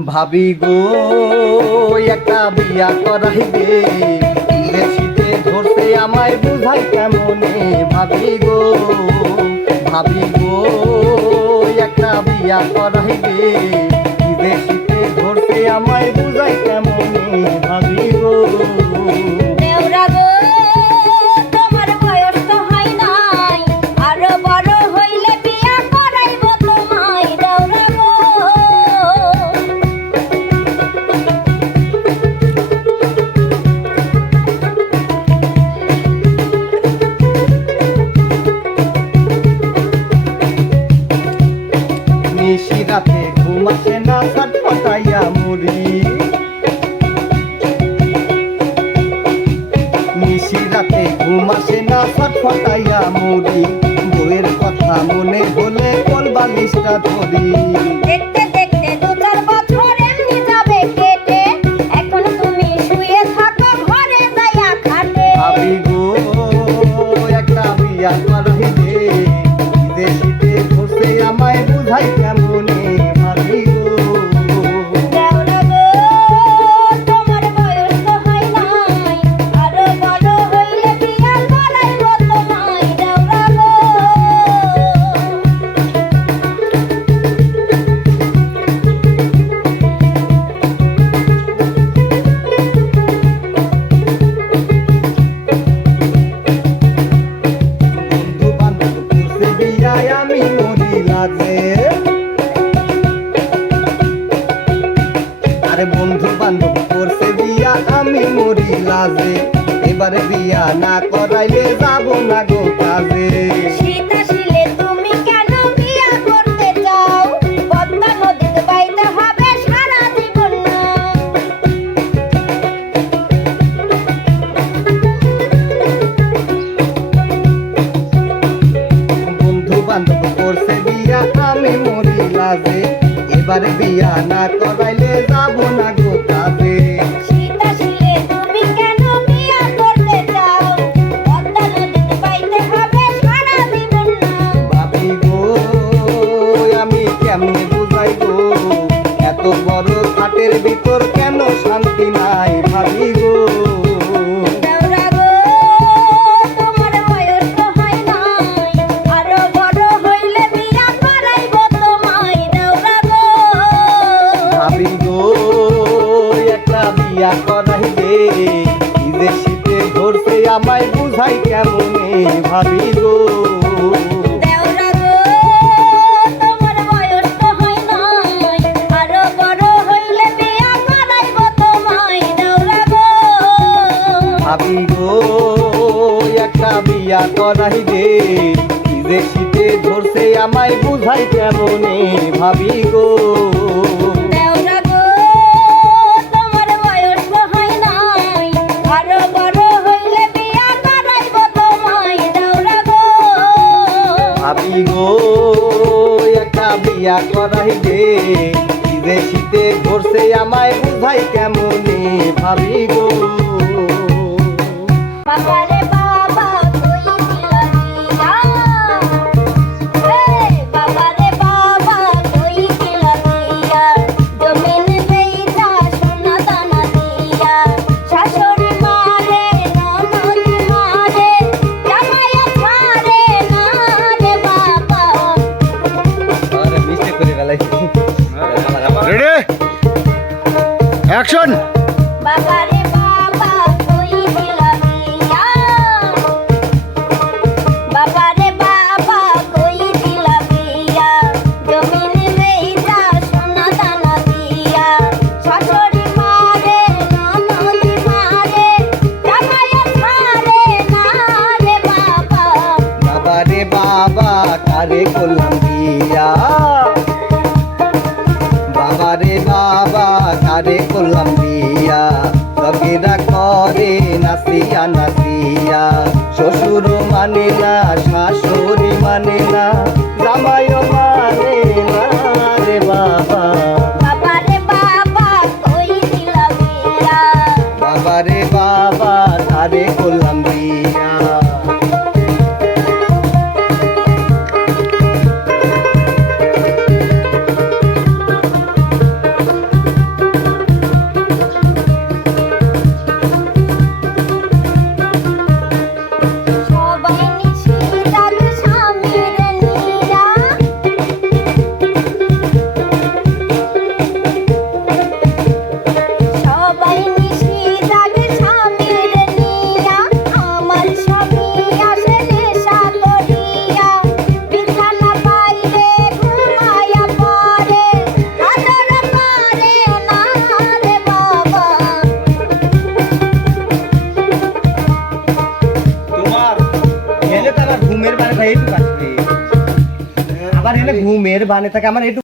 ভাবি গো একটা বিয়া করাইবে, ইংরেজিতে ধরতে আমায় বুঝাই কেমনে। ভাবি গো একটা বিয়া করাইবে, বিদেশিতে ধরতে আমায় বুঝাই কেমনে। ভাবি গো রাতে ঘুম আসে না, ছটফটাইয়া মরি। নিশি রাতে ঘুম আসে না, ছটফটাইয়া মরি। বউয়ের কথা মনে হলে কোল বালিশটা ধরি। দেখতে দেখতে 2-4 বছর এমনি যাবে কেটে, এখন তুমি শুয়ে থাকো ঘরে যাইয়া খাটে। ভাবি গো একটা বিয়া করাইবে, বিদেশিতে ধরতে আমায় বুঝাই কেমনে। ভাবি গো তোমার বয়স তো হয় নাই, আরো বড় হইলে বিয়া করাইব তোমায়। দেওরা গো বন্ধু বান্ধব করছে বিয়ায়, আমি মরি লাজে। আরে বন্ধু বান্ধব করছে বিয়া, আমি মরি লাজে। এবারে বিয়া না করাইলে যাব না গো কাজে। শীত আসিলে তুমি কেন বিয়া করতে চাও? পদ্মা নদীতে বাইতে হবে সারা জীবন না। বন্ধু বান্ধব করছে বিয়া, আমি মরি লাজে। এবারে বিয়া না করাইলে যাব না গো কাজে। শীত আসিলে তুমি কেন বিয়া করতে চাও? পদ্মা নদীতে বাইতে হবে সারা জীবন না। ভাবি গো আমি কেমনে বুঝাই গো, এত বড় খাটের ভিতর কেন শান্তি নাই। ভাবি গো দেওরা গো তোমার বয়স তো হয় নাই, আরো বড় হইলে বিয়া করাইব তোমায়। দেওরা গো ভাবি গো একটা বিয়া করাইবে, বিদেশিতে ধরতে আমায় বুঝাই কেমনে। ভাবি গো দেওরা গো তোমার বয়স তো হয় নাই, আরো বড় হইলে বিয়া করাইব তোমায়। দেওরা গো ভাবি গো একটা বিয়া করাইবে, বিদেশিতে ধরতে আমায় বুঝাই কেমনে। ভাবি গো দেওরা গো তোমার বয়স তো হয় নাই, আরো বড় হইলে বিয়া করাইব তোমায়। দেওরা গো ভাবি গো একটা বিয়া করাইবে, বিদেশিতে ধরছে আমায় বুঝাই কেমনে। ভাবি গো বাবারে বাবা কই দিলা বিয়া, বাবারে বাবা কই দিলা বিয়া। জমিন বেইচা সোনা দানা দিয়া, শাশুড়ি মারে ননদ মারে, জামাইয়া ছাড়ে না রে বাবা। আরে মিস্টেক করে ফেলাইছি। Ready action. বাবারে বাবা কই দিলা বিয়া, বাবারে বাবা কই দিলা বিয়া। জমিন বেইচা সোনা দানা দিয়া, শাশুড়ি মারে ননদ মারে, জামাইয়া ছাড়ে না রে বাবা। বাবা রে বাবা কারে করলাম বিয়া, বাবা রে বাবা কারে করলাম বিয়া। লগেরা করে নাচিয়া নাচিয়া, শ্বশুর মানে না শাশুড়ি মানে না, জামাইও মানে না রে বাবা। বাবারে বাবা কই দিলা বিয়া, বাবা রে বাবা কারে করলাম বিয়া। ঘুমের বানে থাকে আমার একটু